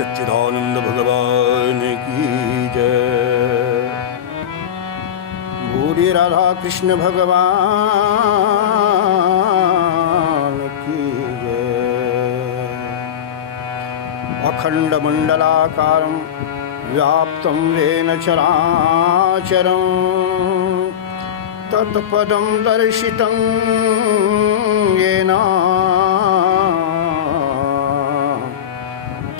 सच्चिदानंद भगवान की जय। बोले राधा कृष्ण भगवान की जय। अखंड मंडलाकारं व्याप्तं येन चराचरं तत्पदं दर्शितं येन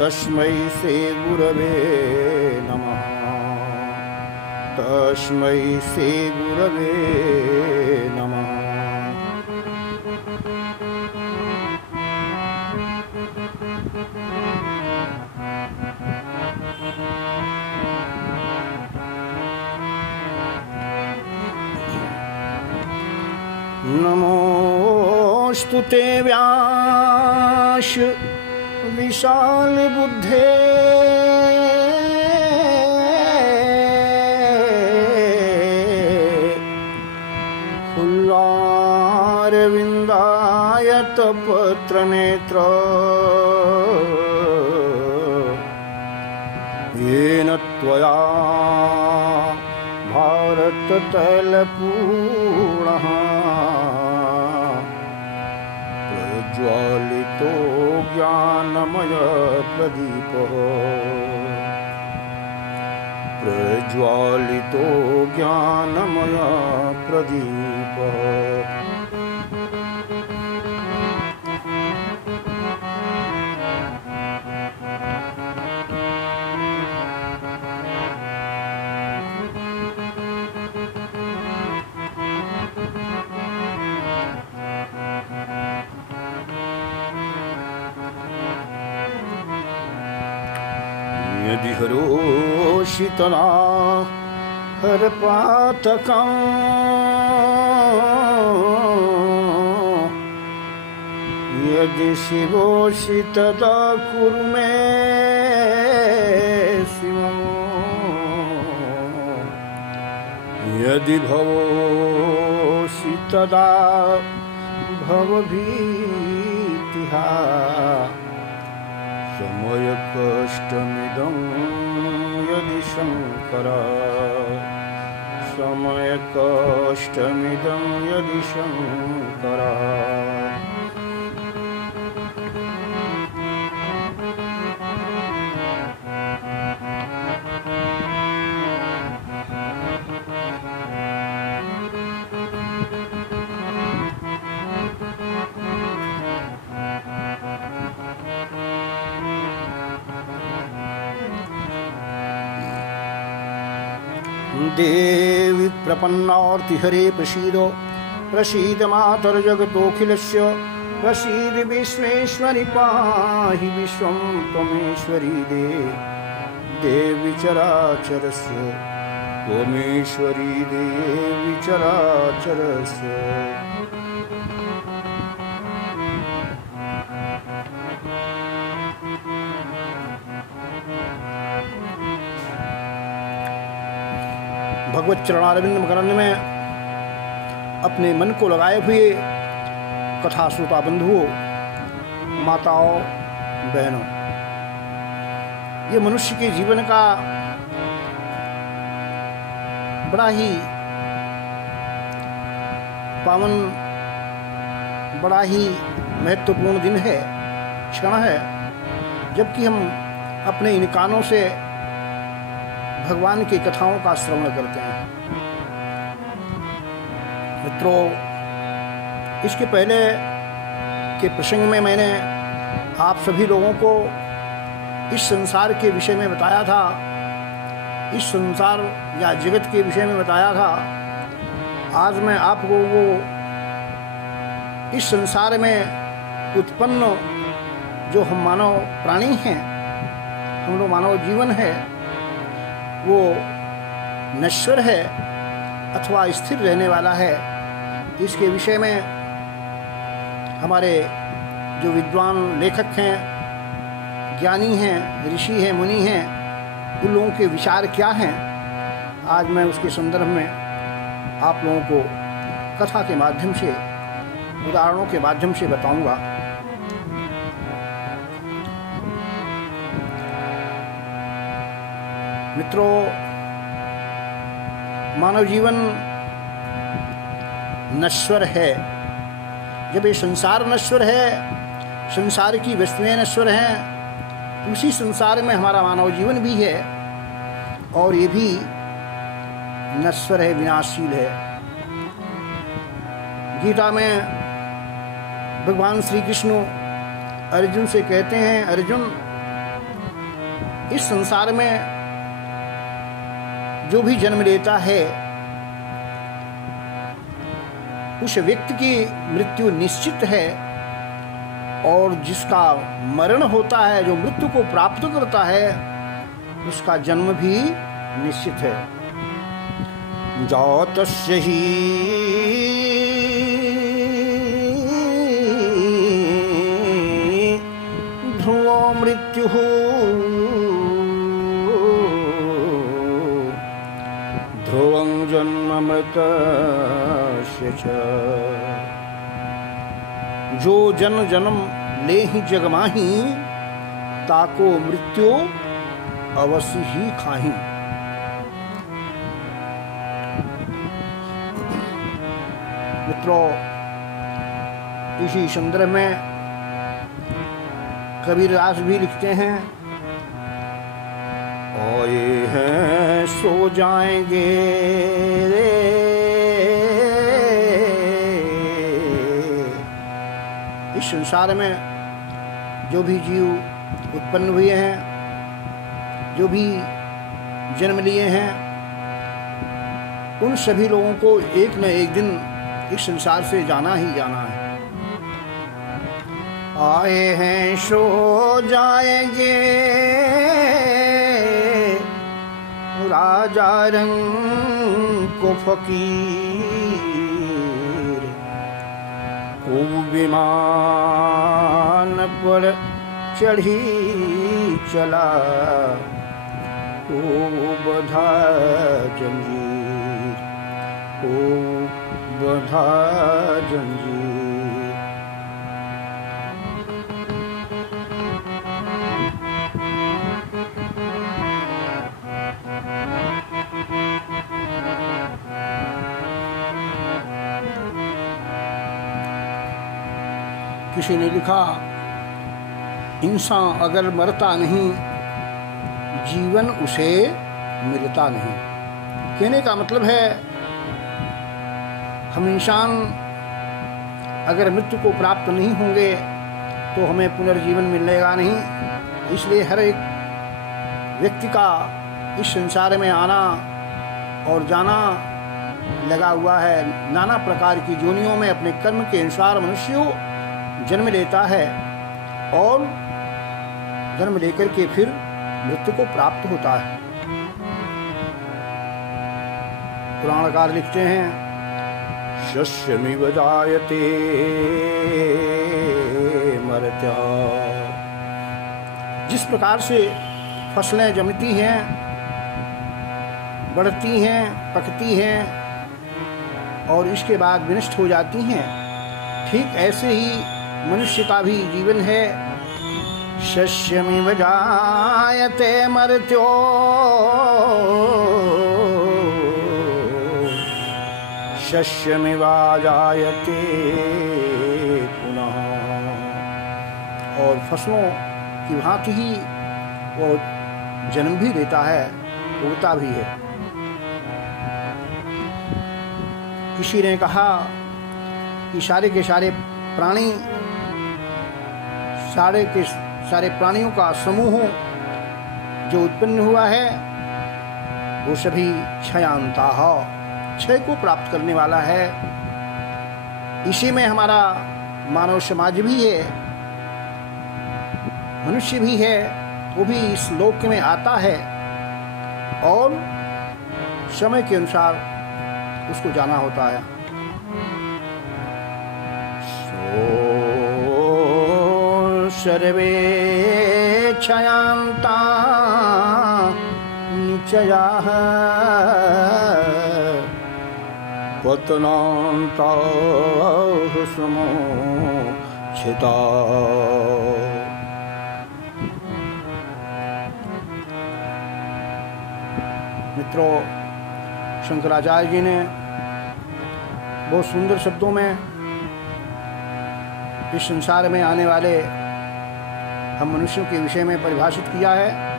तस्मै श्री गुरवे नमः। तस्मै श्री गुरवे नमः। नमोस्तु ते व्यास विशाल बुद्धे फुल्लारविन्दायत पत्र नेत्र येन त्वया भारत तैलपूर्णः प्रज्वालितो ज्ञानमय प्रदीपः। प्रज्वालितो ज्ञानमय प्रदीपः। यदि हरोषि तदा हरपातकं यदि शिवोषि तदा कुरु मे शिवम्। यदि भवोषि तदा भवभीतिः समय कष्टमिदं यदि शंकर। समय कष्टमिदं यदि शंकर। देवी प्रपन्नार्तिहरे प्रसीद प्रसीद मातर जगतोऽखिलस्य प्रसीद विश्वेश्वरि पाहि विश्वं त्वमेश्वरी देवी चराचरस्य त्वमेश्वरी देवी चराचरस्य। भगवत चरणारविंद मकरंद में अपने मन को लगाए हुए कथा श्रोता बंधुओं, माताओं, बहनों, ये मनुष्य के जीवन का बड़ा ही पावन, बड़ा ही महत्वपूर्ण दिन है, क्षण है, जबकि हम अपने इन कानों से भगवान की कथाओं का श्रवण करते हैं। मित्रों, इसके पहले के प्रसंग में मैंने आप सभी लोगों को इस संसार के विषय में बताया था, इस संसार या जगत के विषय में बताया था। आज मैं आप लोगों को इस संसार में उत्पन्न जो हम मानव प्राणी हैं, हम लोग मानव जीवन है, वो नश्वर है अथवा स्थिर रहने वाला है, इसके विषय में हमारे जो विद्वान लेखक हैं, ज्ञानी हैं, ऋषि हैं, मुनि हैं, उन लोगों के विचार क्या हैं, आज मैं उसके संदर्भ में आप लोगों को कथा के माध्यम से, उदाहरणों के माध्यम से बताऊंगा। मित्रों, मानव जीवन नश्वर है। जब ये संसार नश्वर है, संसार की वस्तुएं नश्वर हैं, तो उसी संसार में हमारा मानव जीवन भी है और ये भी नश्वर है, विनाशशील है। गीता में भगवान श्री कृष्ण अर्जुन से कहते हैं, अर्जुन, इस संसार में जो भी जन्म लेता है उस व्यक्ति की मृत्यु निश्चित है, और जिसका मरण होता है, जो मृत्यु को प्राप्त करता है, उसका जन्म भी निश्चित है। जातस्य ही ध्रुवो मृत्युः ध्रुवं जन्म मृतस्य च। जो जन्म जन्म ले ही जग माही, ताको मृत्यु अवश्य ही खाही। मित्रों, इसी संदर्भ में कबीरदास भी लिखते हैं, आए हैं सो जाएंगे इस संसार में जो भी जीव उत्पन्न हुए हैं, जो भी जन्म लिए हैं, उन सभी लोगों को एक न एक दिन इस संसार से जाना ही जाना है। आए हैं सो जाएंगे, राजा रंग को फकीर, को विमान पर चढ़ी चला, को बधा जंजीर, को बधा जंजीर। किसी ने लिखा, इंसान अगर मरता नहीं, जीवन उसे मिलता नहीं। कहने का मतलब है, हम इंसान अगर मृत्यु को प्राप्त नहीं होंगे तो हमें पुनर्जीवन मिलेगा नहीं। इसलिए हर एक व्यक्ति का इस संसार में आना और जाना लगा हुआ है। नाना प्रकार की योनियों में अपने कर्म के अनुसार मनुष्य जन्म लेता है और जन्म लेकर के फिर मृत्यु को प्राप्त होता है। पुराणकार लिखते हैं, शस्यमिव जायते मर्त्य। जिस प्रकार से फसलें जमती हैं, बढ़ती हैं, पकती हैं और इसके बाद विनष्ट हो जाती हैं, ठीक ऐसे ही मनुष्य का भी जीवन है। शस्यमिव जायते मर्त्यो, शस्यमिव जायते पुनः। और फसलों की भांति ही वो जन्म भी लेता है, उगता भी है। किसी ने कहा कि सारे के सारे प्राणी, सारे के सारे प्राणियों का समूह जो उत्पन्न हुआ है वो सभी क्षयांताः, क्षय को प्राप्त करने वाला है। इसी में हमारा मानव समाज भी है, मनुष्य भी है, वो भी इस लोक में आता है और समय के अनुसार उसको जाना होता है। सर्वे क्षयांता निचयाः पतनान्ता समोचिता। मित्रों, शंकराचार्य जी ने बहुत सुंदर शब्दों में इस संसार में आने वाले हम मनुष्यों के विषय में परिभाषित किया है।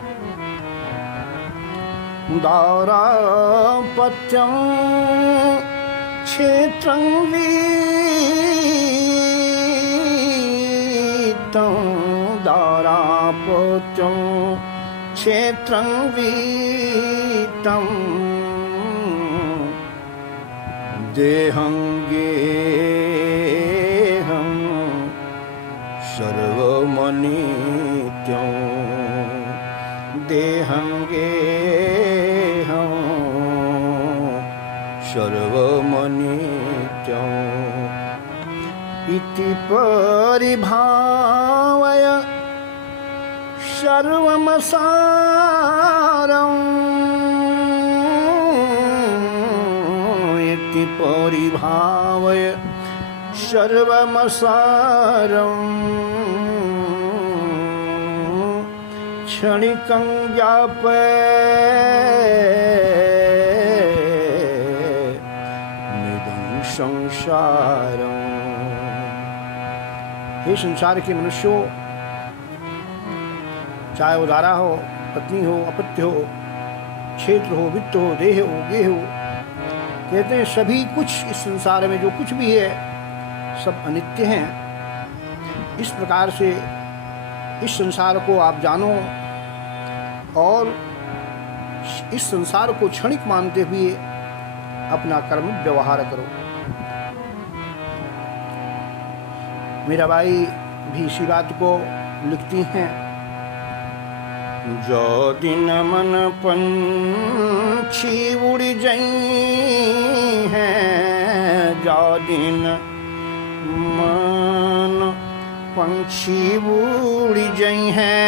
दारापत्यं क्षेत्रं वीतं, दारापत्यं क्षेत्रं वीतं, देहं गेहं सर्वमनित्यं, देहं गेहं सर्वमनित्यं, इति परिभावय सर्वमसारम्, इति परिभावय सर्वमसारम्, क्षणिकं व्यापयेदं संसारम्। हे संसार के मनुष्यों, चाहे वो दारा हो, पत्नी हो, अपत्य हो, क्षेत्र हो, वित्त हो, देह हो, गेह हो, कहते हैं सभी कुछ इस संसार में जो कुछ भी है सब अनित्य हैं। इस प्रकार से इस संसार को आप जानो और इस संसार को क्षणिक मानते हुए अपना कर्म व्यवहार करो। मीराबाई भी इसी बात को लिखती हैं। जो दिन मन पंछी उड़ जाई हैं, जो दिन मन पंछी उड़ जाई हैं,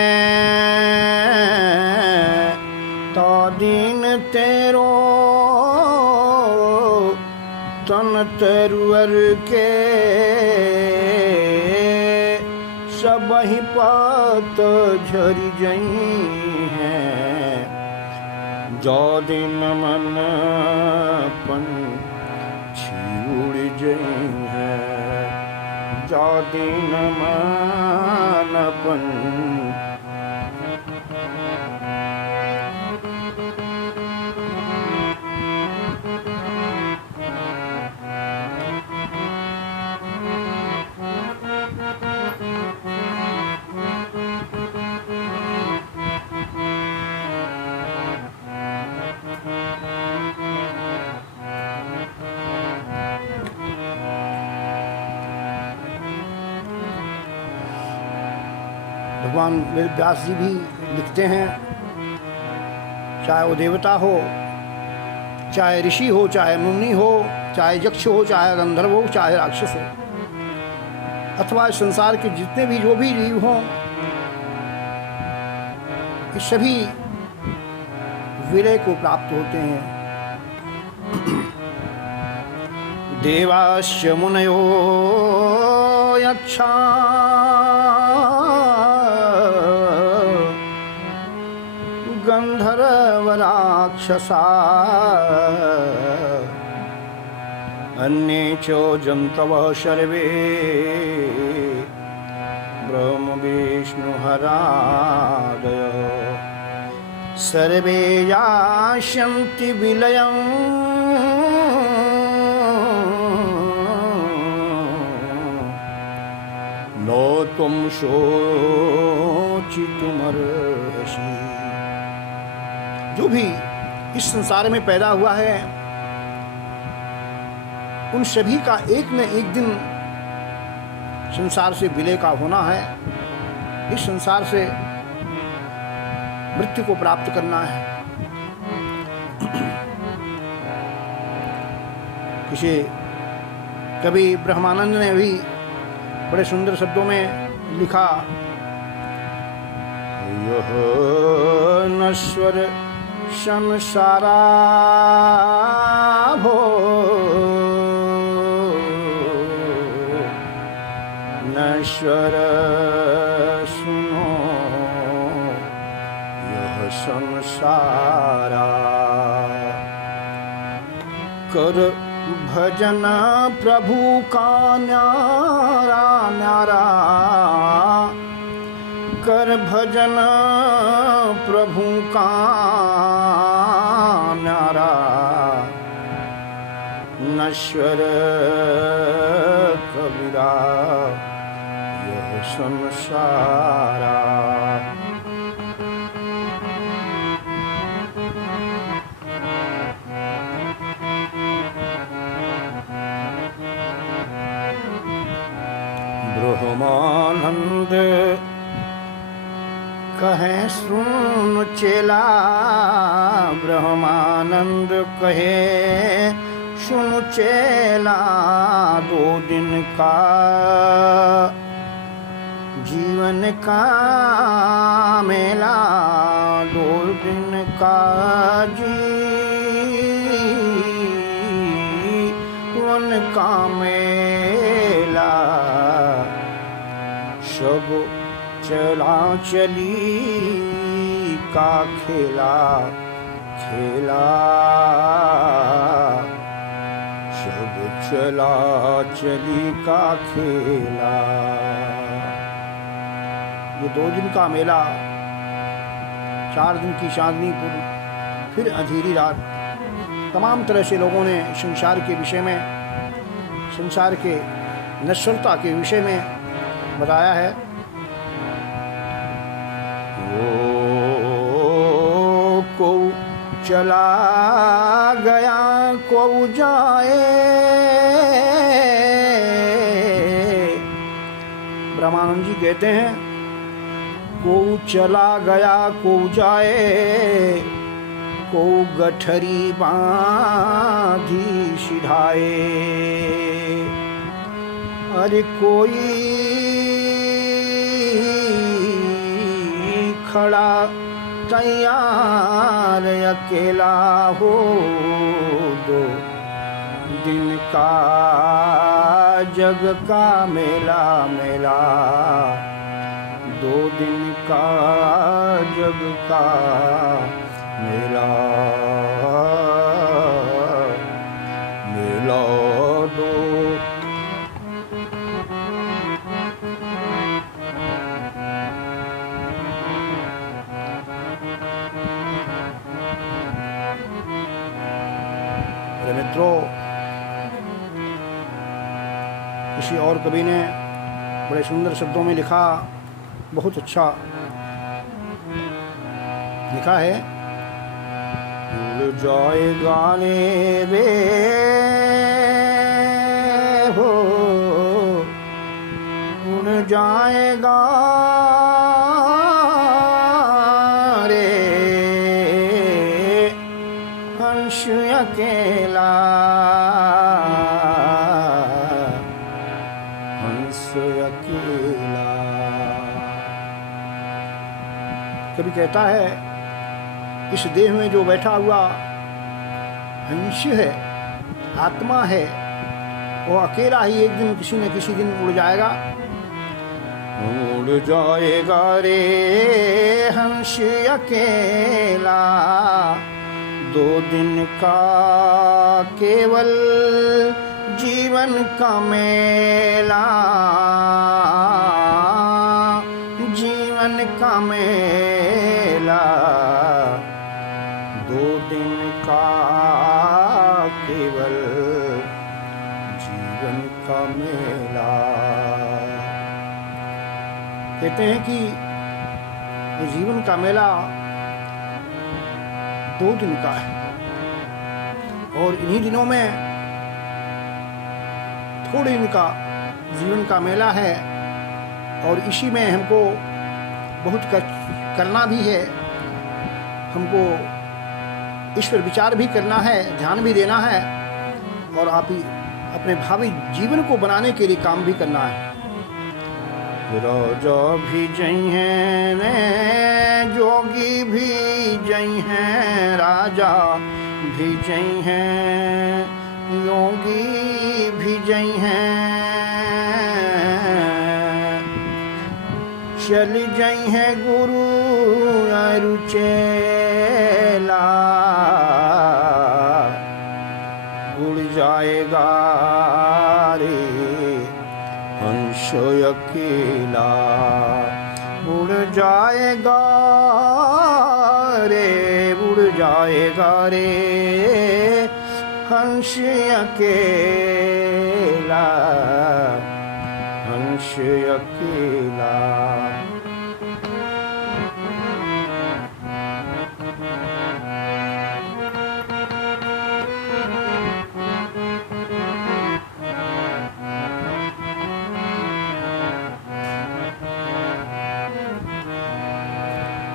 तो दिन तेरो तन तरुअर के सब ही पात झरी जई हैं। जो दिन मन पंछी उड़ जई हैं, जो दिन मन भगवान वेद व्यास जी भी लिखते हैं, चाहे वो देवता हो, चाहे ऋषि हो, चाहे मुनि हो, चाहे यक्ष हो, चाहे गंधर्व हो, चाहे राक्षस हो, अथवा इस संसार के जितने भी जो भी जीव हों, ये सभी विलय को प्राप्त होते हैं। देवाश्च मुनयो यक्षा गंधर्व राक्षसा अन्ये च जन्तवः सर्वे ब्रह्म विष्णु हरादयो सर्वे यास्यन्ति विलयम् नो त्वं शोचितुमर्हसि। जो भी इस संसार में पैदा हुआ है उन सभी का एक न एक दिन संसार से विलय का होना है। इस संसार से मृत्यु को प्राप्त करना है। किसी कवि ब्रह्मानंद ने भी बड़े सुंदर शब्दों में लिखा, यह नश्वर संसारा भो नश्वर सुनो यह संसारा। कर भजन प्रभु का न्यारा न्यारा, कर भजन प्रभु का न्यारा। नश्वर कबीरा यह संसारा। ब्रह्मानंद कहे सुन चेला, ब्रह्मानंद कहे सुन चेला। 2 दिन का जीवन का मेला, 2 दिन का जीवन का मेला। सब चला चली का खेला खेला, सब चला चली का खेला। ये 2 दिन का मेला, 4 दिन की चांदनी फिर अंधेरी रात। तमाम तरह से लोगों ने संसार के विषय में, संसार के नश्वरता के विषय में बताया है। को चला गया को जाए, ब्रह्मानंद जी कहते हैं को चला गया को जाए, को गठरी बांधी सिधाए। अरे कोई खड़ा तैयार अकेला हो, 2 दिन का जग का मेला मेला, 2 दिन का जग का मेला मेला। 2 मित्रों, किसी और कवि ने बड़े सुंदर शब्दों में लिखा, बहुत अच्छा लिखा है। भूल जाएगा ने वे हो, भूल जाएगा रे हंस अकेला, हंस अकेला। कभी कहता है इस देह में जो बैठा हुआ हंस है, आत्मा है, वो अकेला ही एक दिन किसी न किसी दिन उड़ जाएगा। उड़ जाएगा रे हंस अकेला, 2 दिन का केवल जीवन का मेला, जीवन का मेला। 2 दिन का केवल जीवन का मेला। कहते हैं कि ये जीवन का मेला 2 दिन का है, और इन्हीं दिनों में थोड़े दिन का जीवन का मेला है, और इसी में हमको बहुत करना भी है। हमको ईश्वर विचार भी करना है, ध्यान भी देना है, और आप ही अपने भावी जीवन को बनाने के लिए काम भी करना है। राजा भी जई हैं, जोगी भी जई हैं, राजा भी जई हैं, योगी भी जई हैं, चल जई हैं गुरु अरु चेला। अकेला उड़ जाएगा रे हंस अकेला, उड़ जाएगा रे, उड़ जाएगा रे हंस अकेला, हंस अकेला।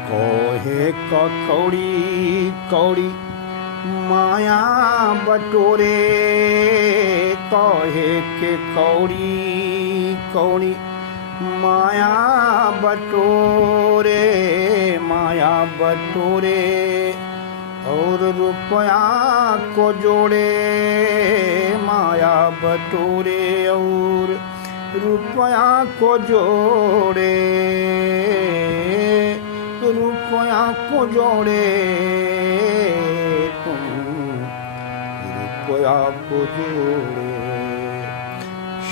कोहे का कौड़ी कौड़ी माया बटोरे, कोहे के कौड़ी कौड़ी माया बटोरे, माया बटोरे और रुपया को जोड़े, माया बटोरे और रुपया को जोड़े, रुपया को जोड़े तुम, रुपया को जोड़े।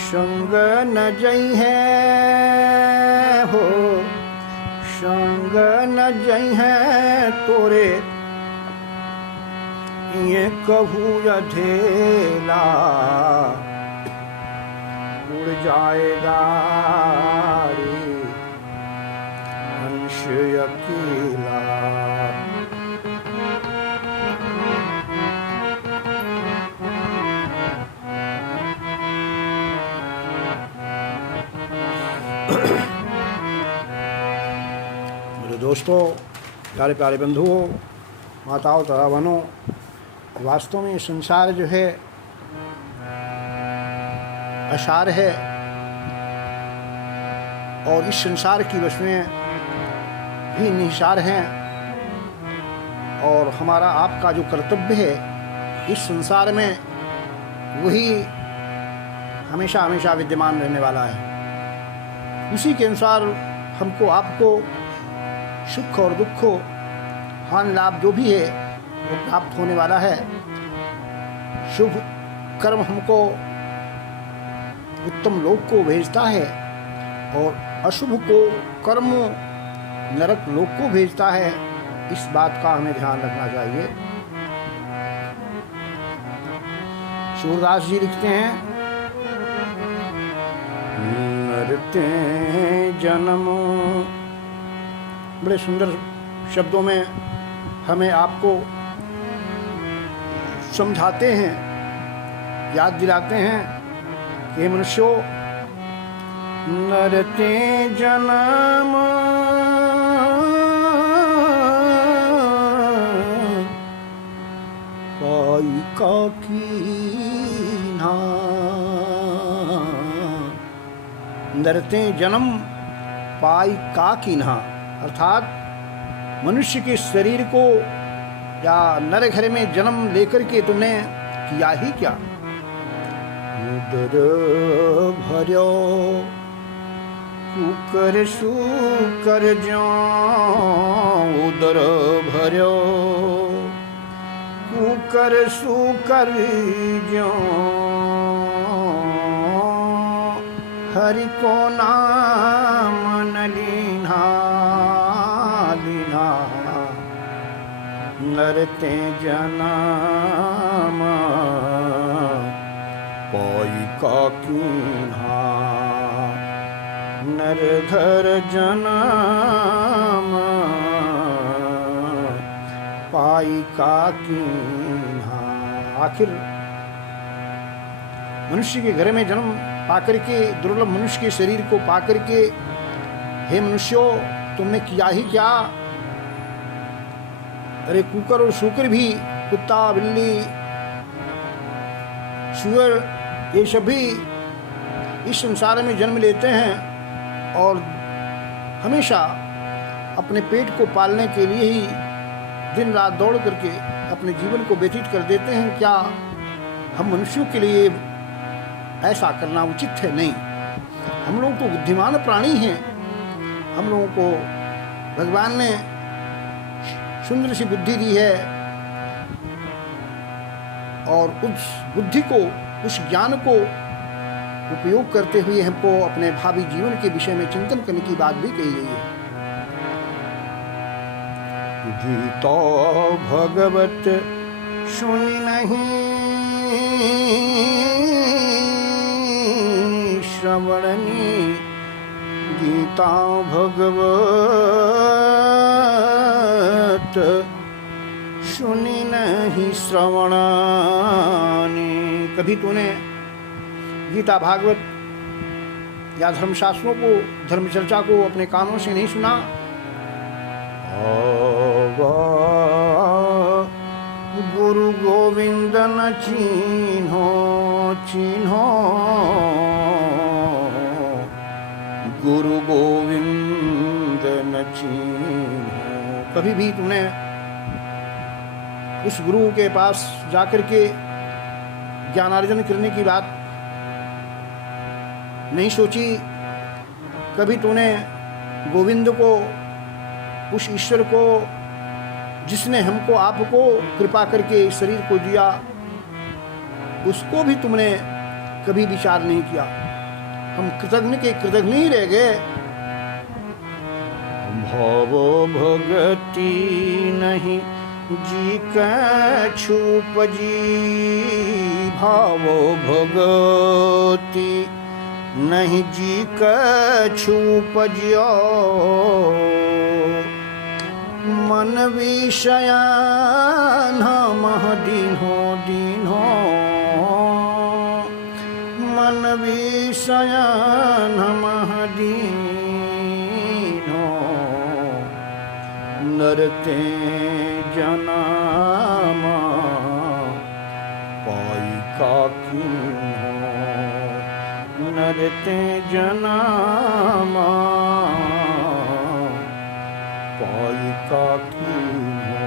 संग न जई है हो, संग न जई है तोरे ये कहू अधेला, उड़ जाएगा रे हंस अकेला। मेरे दोस्तों, प्यारे प्यारे बंधुओं, माताओं तथा बहनों, वास्तव में संसार जो है असार है और इस संसार की वश में भी निहिसार हैं, और हमारा आपका जो कर्तव्य है इस संसार में वही हमेशा हमेशा विद्यमान रहने वाला है। उसी के अनुसार हमको आपको सुख और दुख हानि लाभ जो भी है वो प्राप्त होने वाला है। शुभ कर्म हमको उत्तम लोक को भेजता है और अशुभ को कर्म नरक लोक को भेजता है। इस बात का हमें ध्यान रखना चाहिए। सूरदास जी लिखते हैं, नरते जन्म, बड़े सुंदर शब्दों में हमें आपको समझाते हैं, याद दिलाते हैं कि मनुष्यों, नरते जन्म पाई का कीन्हा, नरते जन्म पाई का कीन्हा, अर्थात मनुष्य के शरीर को या नर घर में जन्म लेकर के तुमने किया ही क्या। उदर भर्यो कुकर सुकर ज्यों, उदर भर्यो कुकर सुकर ज्यों, हरि को नाम न लीना लीना, नरते जन्म पाई का कीन्हा, नर घर जन्म पाई का कीन्हा। आखिर मनुष्य के घर में जन्म पाकर के, दुर्लभ मनुष्य के शरीर को पाकर के, हे मनुष्यों तुमने किया ही क्या। अरे कुकर और सूकर भी, कुत्ता बिल्ली सुअर, ये सभी इस संसार में जन्म लेते हैं और हमेशा अपने पेट को पालने के लिए ही दिन रात दौड़ करके अपने जीवन को व्यतीत कर देते हैं। क्या हम मनुष्यों के लिए ऐसा करना उचित है? नहीं। हम लोग तो बुद्धिमान प्राणी हैं। हम लोगों को भगवान ने सुंदर सी बुद्धि दी है और उस बुद्धि को, उस ज्ञान को उपयोग करते हुए हमको अपने भावी जीवन के विषय में चिंतन करने की बात भी कही गई है। गीता भगवत सुनी नहीं श्रवणनी, गीता भगवत सुनी नहीं श्रवणानी। कभी तूने गीता भागवत या धर्मशास्त्रों को, धर्म चर्चा को अपने कानों से नहीं सुना? गुरु गोविंद न चिन्हो चिन्हो, गुरु गोविंद न चिन्हो। कभी भी तुमने उस गुरु के पास जाकर के ज्ञानार्जन करने की बात नहीं सोची? कभी तूने गोविंद को, उस ईश्वर को जिसने हमको, आपको कृपा करके इस शरीर को दिया, उसको भी तुमने कभी विचार नहीं किया? हम कृतज्ञ के कृतज्ञ ही रह गए। भावो भगति नहीं जी कछु उपजी, भावो भगति नहीं जी कछु उपजियो, मन विषयान मह दीन्हो दीन्हो, मन विषयान मह दीन्हो, नरते जनामा पाई का कीन्हो, नरते जनामा पाई का कीन्हो।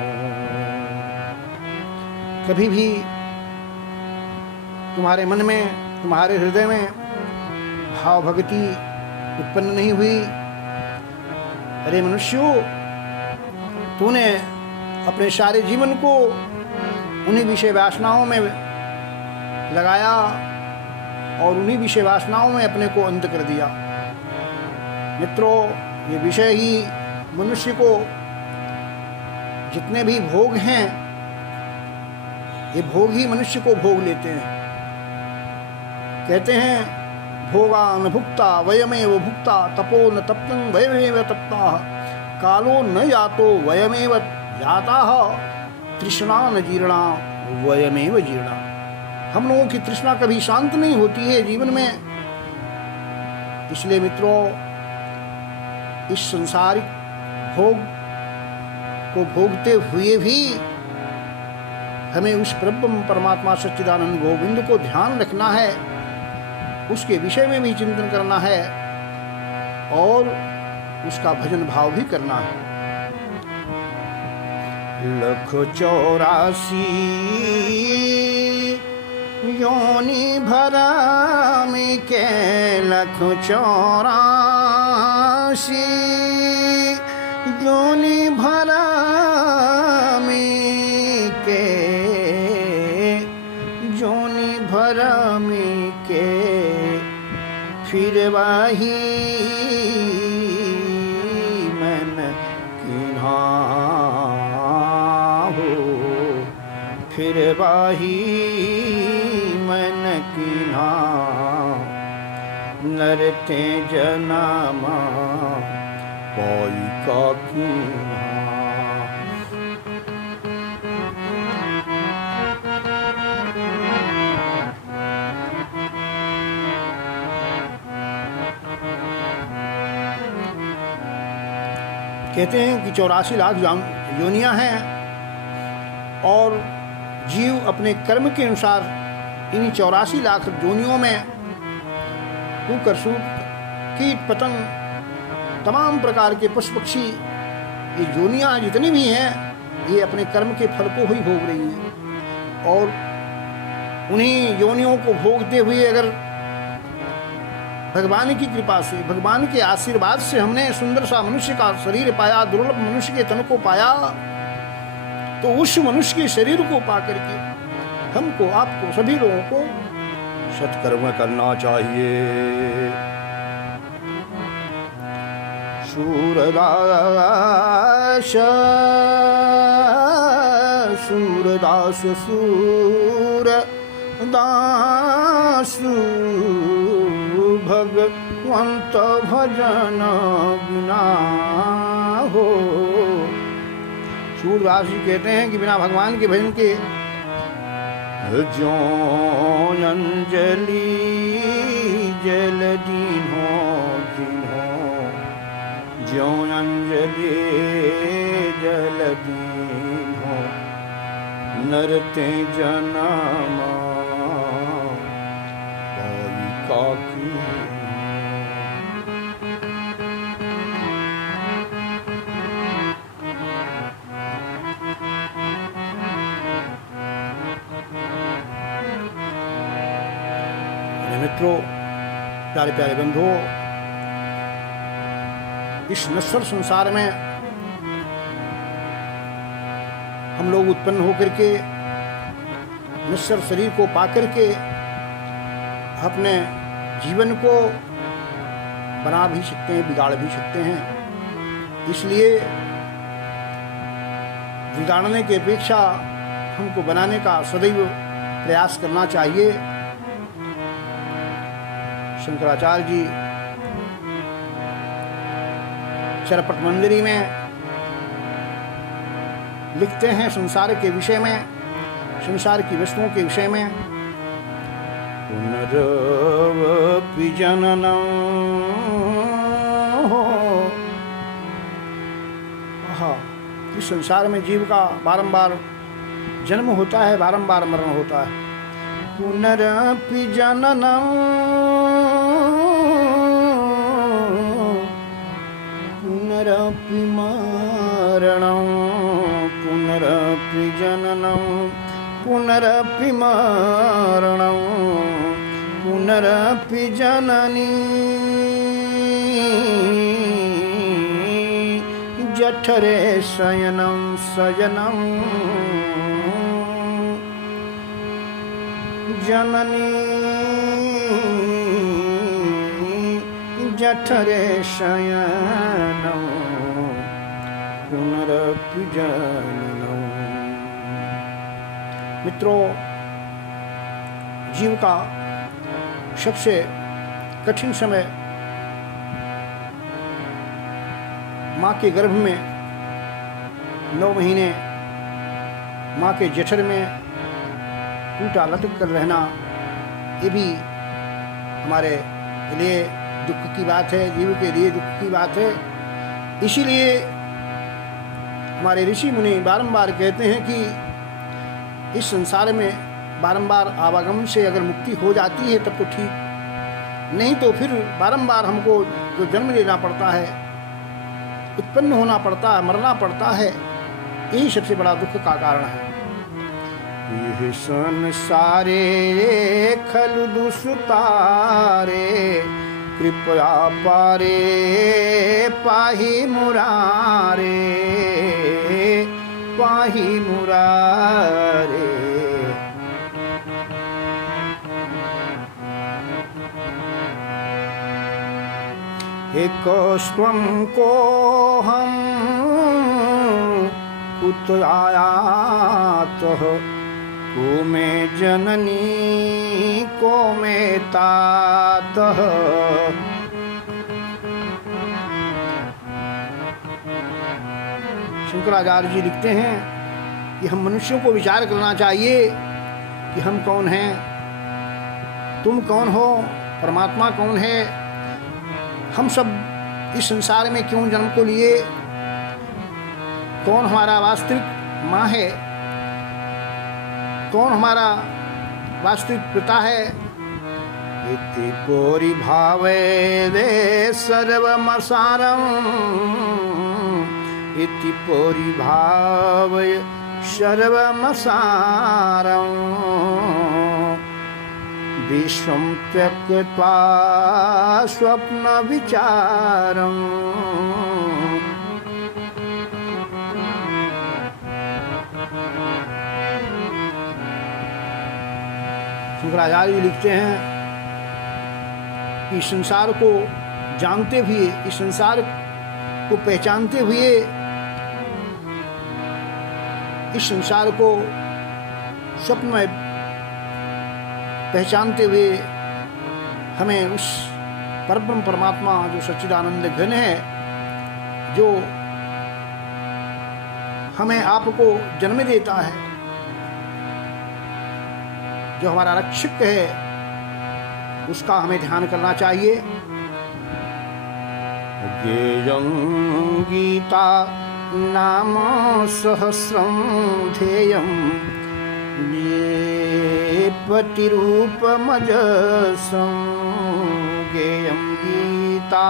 कभी भी तुम्हारे मन में, तुम्हारे हृदय में भाव भक्ति उत्पन्न नहीं हुई? अरे मनुष्यों, तूने अपने सारे जीवन को उन्हीं विषय वासनाओं में लगाया और उन्हीं विषय वासनाओं में अपने को अंत कर दिया। मित्रों, ये विषय ही मनुष्य को, जितने भी भोग हैं, ये भोग ही मनुष्य को भोग लेते हैं। कहते हैं भोगान भुक्ता वयमेव भुक्ता, तपो न तप्तं वयमेव तप्ता, कालो न यातो वयमेव जाता, तृष्णा न जीर्णा वयमेव जीर्णा। हम लोगों की तृष्णा कभी शांत नहीं होती है जीवन में। इसलिए मित्रों, इस संसारिक भोग को भोगते हुए भी हमें उस परब्रह्म परमात्मा सच्चिदानंद गोविंद को ध्यान रखना है, उसके विषय में भी चिंतन करना है और उसका भजन भाव भी करना है। 184 योनि भरा में के 184 योनि भरा में के, योनि भरा में के, फिर वही मन किन्हा हो, फिर वही मन किन्हा, नरते जनमा पाई का किन्हा। कहते हैं कि 84 लाख योनियां हैं और जीव अपने कर्म के अनुसार इन 84 लाख योनियों में कुकर, सूट, कीट, पतंग, तमाम प्रकार के पशु पक्षी, ये योनियां जितनी भी हैं, ये अपने कर्म के फल को ही भोग रही हैं। और उन्हीं योनियों को भोगते हुए अगर भगवान की कृपा से, भगवान के आशीर्वाद से हमने सुंदर सा मनुष्य का शरीर पाया, दुर्लभ मनुष्य के तन को पाया, तो उस मनुष्य के शरीर को पाकर के हमको, आपको, सभी लोगों को सत्कर्म करना चाहिए। सूरदास सूरदास सूरदास भगवंत भजन बिना हो। सूरदास जी कहते हैं कि बिना भगवान के भजन के ज्यों अंजलि जल दीन्हो दीन्हो, ज्यों अंजलि जल दीन्हो, नरते जन्म पाई काकी। मित्रों, प्यारे प्यारे बंधुओं, इस नश्वर संसार में हम लोग उत्पन्न होकर के नश्वर शरीर को पाकर के अपने जीवन को बना भी सकते हैं, बिगाड़ भी सकते हैं। इसलिए बिगाड़ने की अपेक्षा हमको बनाने का सदैव प्रयास करना चाहिए। शंकराचार्य जी चरपट मंजरी में लिखते हैं संसार के विषय में, संसार की वस्तुओं के विषय में, पुनरपि जननम्, इस संसार में जीव का बारंबार जन्म होता है, बारंबार मरण होता है। पुनरपि जननम्, पुनरपि मरणं, पुनरपि जननं, पुनरपि मरणं, पुनरपि जननी जठरे शयनं शयनं, जननी जठरे शयनं, पुनरपि जननं। मित्रों, जीव का सबसे कठिन समय माँ के गर्भ में 9 महीने माँ के जठर में उल्टा लटक कर रहना, ये भी हमारे लिए दुख की बात है, जीव के लिए दुख की बात है। इसीलिए हमारे ऋषि मुनि बारंबार कहते हैं कि इस संसार में बारंबार आवागमन से अगर मुक्ति हो जाती है तब तो ठीक, नहीं तो फिर बारंबार हमको जो जन्म लेना पड़ता है, उत्पन्न होना पड़ता है, मरना पड़ता है, यही सबसे बड़ा दुख का कारण है। यह संसारे खलु दुसुतारे, कृपया पारे पाहि मुरारे, पाहि मुरारे। एक स्वं को हम कुत आयात, को में जननी को में तात। शंकराचार्य जी लिखते हैं कि हम मनुष्यों को विचार करना चाहिए कि हम कौन हैं, तुम कौन हो, परमात्मा कौन है, हम सब इस संसार में क्यों जन्म को लिए, कौन हमारा वास्तविक माँ है, कौन हमारा वास्तविक पिता है। इति पोरि भावे दे सर्वमसारं, इति पोरि भावे सर्वमसारं, विश्वं त्यक्त्वा स्वप्न विचारम्। शंकराचार्य जी लिखते हैं कि संसार को जानते हुए, इस संसार को पहचानते हुए, इस संसार को स्वप्न में पहचानते हुए हमें उस परब्रह्म परमात्मा जो सच्चिदानंद घन है, जो हमें आपको जन्म देता है, जो हमारा रक्षक है, उसका हमें ध्यान करना चाहिए। ज्ञेयं गीता नाम सहस्रं ध्येयं पतिरूपमजसं ज्ञेयं गीता।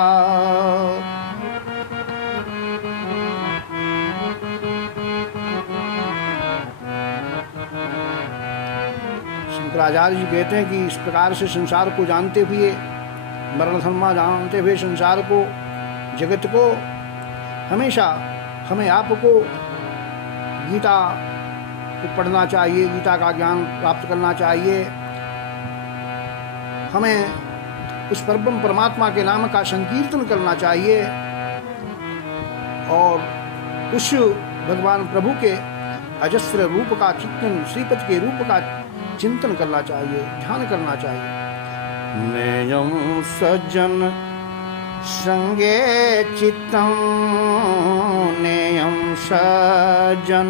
शंकराचार्य जी कहते हैं कि इस प्रकार से संसार को जानते हुए, मरण धर्मा जानते हुए संसार को, जगत को, हमेशा हमें आपको गीता को पढ़ना चाहिए, गीता का ज्ञान प्राप्त करना चाहिए। हमें उस परब्रह्म परमात्मा के नाम का संकीर्तन करना चाहिए और उस भगवान प्रभु के अजस्र रूप का चिंतन, श्रीपति के रूप का चिंतन करना चाहिए, ध्यान करना चाहिए। नेयं सज्जन संगे चित्तं, नेयं सज्जन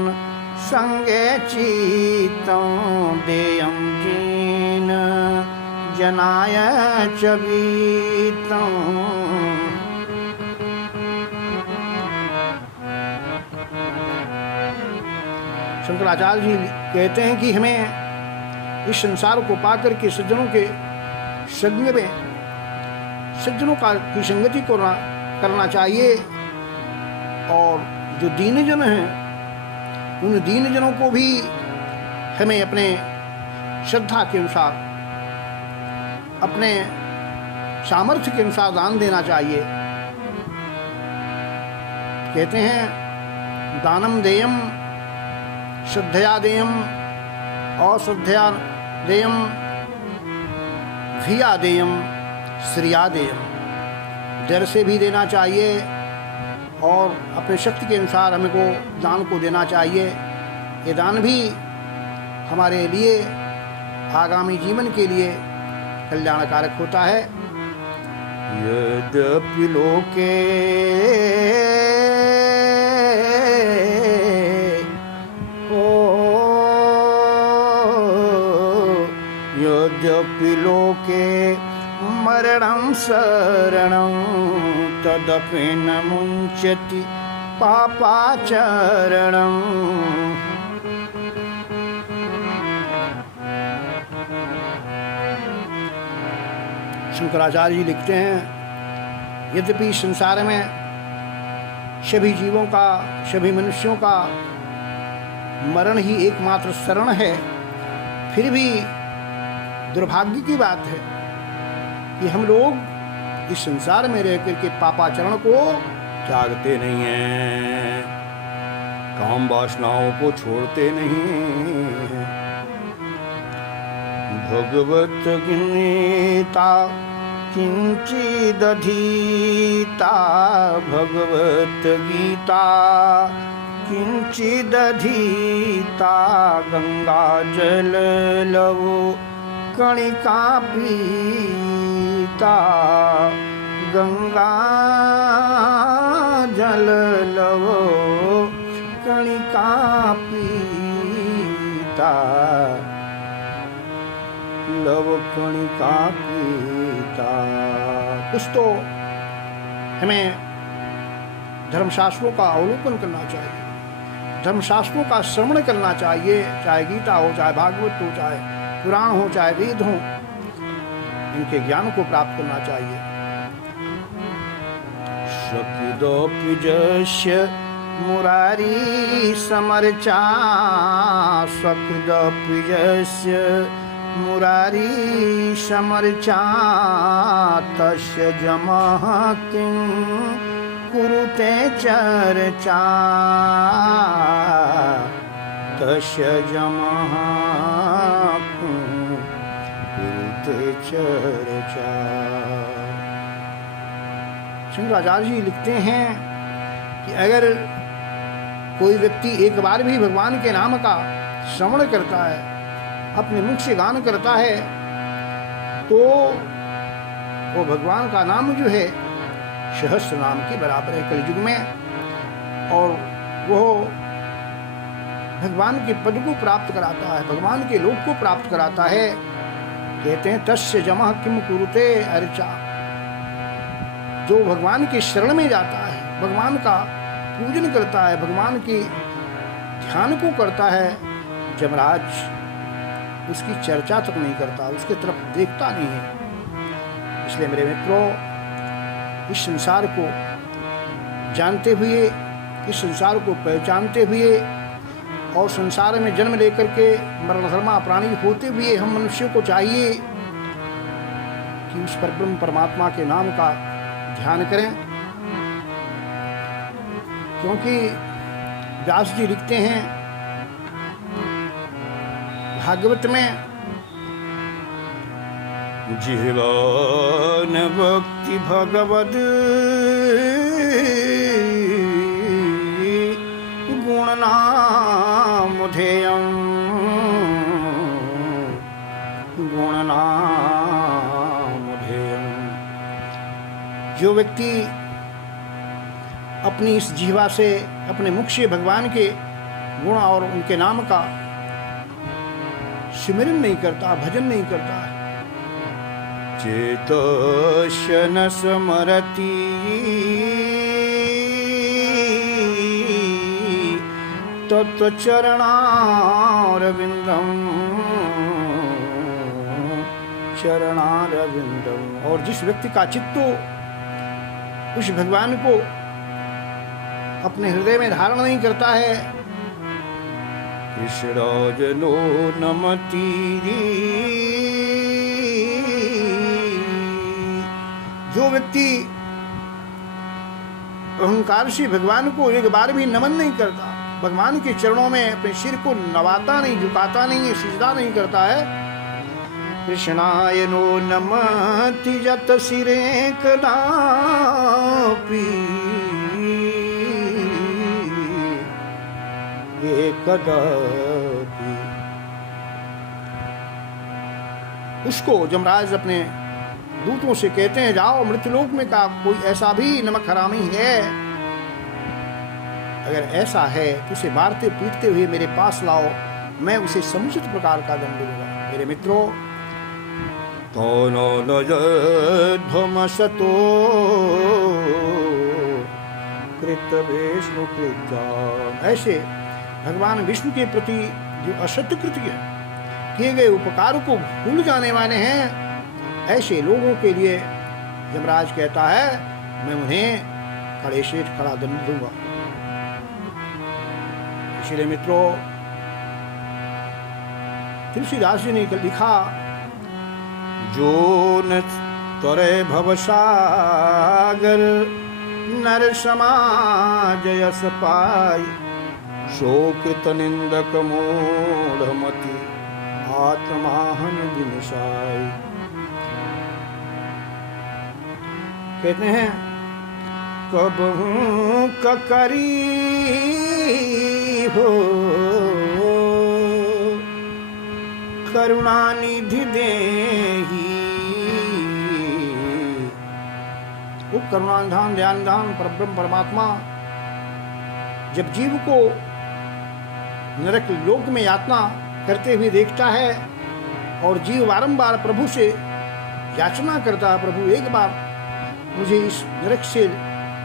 संगे चित्तं, देयं जीन जनाय च वीतं। शंकराचार्य जी कहते हैं कि हमें इस संसार को पाकर के सज्जनों के संग में, सज्जनों की संगति को करना चाहिए और जो दीनजन हैं, उन दीनजनों को भी हमें अपने श्रद्धा के अनुसार, अपने सामर्थ्य के अनुसार दान देना चाहिए। कहते हैं दानम देयम श्रद्धया देयम, अश्रद्धया देयम, धिया देयम, श्रिया देयम। डर से भी देना चाहिए और अपने शक्ति के अनुसार हमको दान को देना चाहिए। ये दान भी हमारे लिए आगामी जीवन के लिए कल्याणकारक होता है। यद्यपि लोके यद्यपि लोके मरणं शरणं, तदपि न मुञ्चति पापाचरणं। शंकराचार्य जी लिखते हैं यद्यपि संसार में सभी जीवों का, सभी मनुष्यों का मरण ही एकमात्र शरण है, फिर भी दुर्भाग्य की बात है कि हम लोग इस संसार में रह करके पापाचरण को त्यागते नहीं हैं, काम वासनाओं को छोड़ते नहीं हैं। भगवत गीता किंचिदधीता, भगवत गीता किंचिदधीता, गंगा जल लवो कणिका पीता, गंगा जल लवो कणिका पीता, लव कणिका पीता। कुछ तो हमें धर्मशास्त्रों का अवलोकन करना चाहिए, धर्मशास्त्रों का श्रवण करना चाहिए, चाहे गीता हो, चाहे भागवत हो, चाहे पुराण हो, चाहे वेद हो, इनके ज्ञान को प्राप्त करना चाहिए। शकिदोपि जस्य मुरारी समर्चा, शकिदोपि जस्य मुरारी समर्चा, तस्य जमः किं कुरुते चर्चा, तस्य जमः चर्चा। शंकराचार्य जी लिखते हैं कि अगर कोई व्यक्ति एक बार भी भगवान के नाम का श्रवण करता है, अपने मुख से गान करता है, तो वो भगवान का नाम जो है सहस्त्र नाम के बराबर है कलयुग में, और वो भगवान के पद को प्राप्त कराता है, भगवान के लोक को प्राप्त कराता है। कहते हैं तस्य जमः किम कुरुते अर्चा। जो भगवान के शरण में जाता है, भगवान का पूजन करता है, भगवान के ध्यान को करता है, यमराज उसकी चर्चा तक नहीं करता, उसके तरफ देखता नहीं है। इसलिए मेरे मित्रों, इस संसार को जानते हुए, इस संसार को पहचानते हुए और संसार में जन्म लेकर के मरणधर्मा प्राणी होते हुए हम मनुष्यों को चाहिए कि उस परब्रह्म परमात्मा के नाम का ध्यान करें। क्योंकि व्यास जी लिखते हैं भागवत में, जीवन भक्ति भगवद गुणनामधेयं गुणनामधेयं। जो व्यक्ति अपनी इस जीवा से, अपने मुख से भगवान के गुण और उनके नाम का सिमरन नहीं करता, भजन नहीं करता है, चेतस्य न स्मरति तत्चरणारविंदम चरणारविंदम। और जिस व्यक्ति का चित्त उस भगवान को अपने हृदय में धारण नहीं करता है, कृष्णजनो नमति, जो व्यक्ति अहंकार से भगवान को एक बार भी नमन नहीं करता, भगवान के चरणों में अपने सिर को नवाता नहीं, झुकाता नहीं है, सिजदा नहीं करता है, कृष्णाय नो नमति जत सिरे कदापि कदापि। उसको यमराज अपने दूतों से कहते हैं, जाओ मृत्युलोक में का कोई ऐसा भी नमक हरामी है, अगर ऐसा है तो उसे मारते पीटते हुए मेरे पास लाओ, मैं उसे समुचित प्रकार का दंड दूंगा। मेरे मित्रों, तो नमसतो कृत विष्णु कृत्या। ऐसे भगवान विष्णु के प्रति जो असत्य कृत्य किए गए उपकार को भूल जाने वाले हैं, ऐसे लोगों के लिए यमराज कहता है, मैं उन्हें कड़े से कड़ा दंड दूंगा। इसलिए मित्रों, तुलसीदास जी ने लिखा, जो न तरे भवसागर नर समाज यस पाई, शोकित निंदक मूढ़मति आत्माहन विनसाई। कहते हैं, कबहूं ककरी हो करुणानिधि देही। वो करुणानिधान ध्यानधान परब्रह्म परमात्मा जब जीव को नरक लोक में यातना करते हुए देखता है और जीव बारंबार प्रभु से याचना करता है, प्रभु एक बार मुझे इस नरक से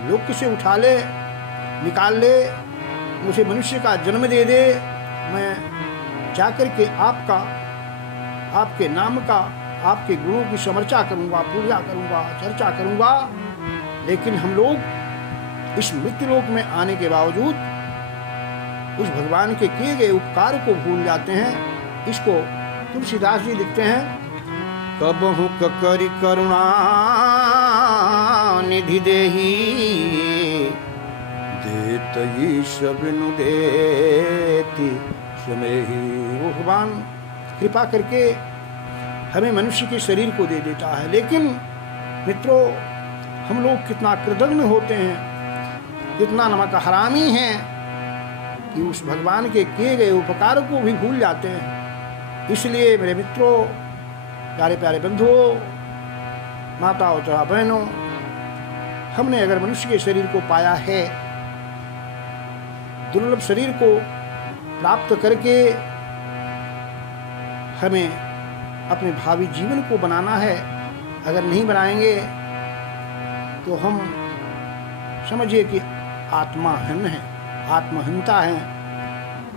लोक से उठा ले, निकाल ले, मुझे मनुष्य का जन्म दे दे, मैं जाकर के आपके नाम का, आपके गुणों की समर्चा करूंगा, पूजा करूंगा, चर्चा करूंगा। लेकिन हम लोग इस मृत्यु लोक में आने के बावजूद उस भगवान के किए गए उपकार को भूल जाते हैं। इसको तुलसीदास जी लिखते हैं, कबहु ककरि करुणा निधि देही, देतई सबनु देती स्नेही। वो भगवान कृपा करके हमें मनुष्य के शरीर को दे देता है। लेकिन मित्रों, हम लोग कितना कृतज्ञ होते हैं, कितना नमक हरामी हैं कि उस भगवान के किए गए उपकार को भी भूल जाते हैं। इसलिए मेरे मित्रों, प्यारे प्यारे बंधुओं, माताओं तथा बहनों, हमने अगर मनुष्य के शरीर को पाया है, दुर्लभ शरीर को प्राप्त करके हमें अपने भावी जीवन को बनाना है। अगर नहीं बनाएंगे तो हम समझिए कि आत्माहीन हैं, आत्महंता हैं।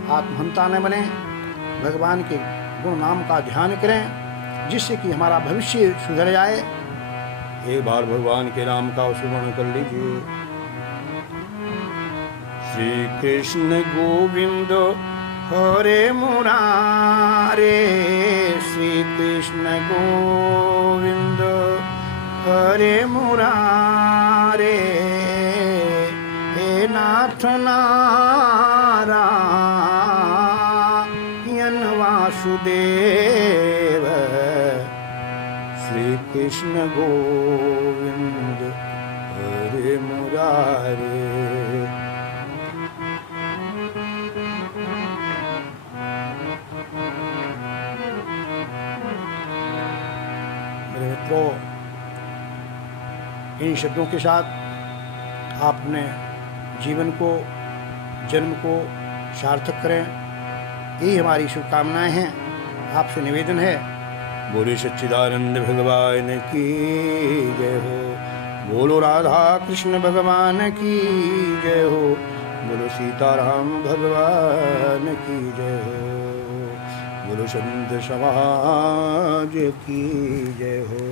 आत्महंता न बने, भगवान के गुण नाम का ध्यान करें, जिससे कि हमारा भविष्य सुधर जाए। एक बार भगवान के नाम का स्मरण कर लीजिए। श्री कृष्ण गोविंद हरे मुरारे, श्री कृष्ण गोविंद हरे मुरारे, हे नाथ नारायण वासुदेव, श्री कृष्ण गोविंद हरे मुरारे। मेरे मित्रों, इन शब्दों के साथ आप अपने जीवन को, जन्म को सार्थक करें, यही हमारी शुभकामनाएं हैं। आपसे निवेदन है, बोले सच्चिदानंद भगवान की जय हो, बोलो राधा कृष्ण भगवान की जय हो, बोलो सीताराम भगवान की जय हो, बोलो संत समाज की जय हो।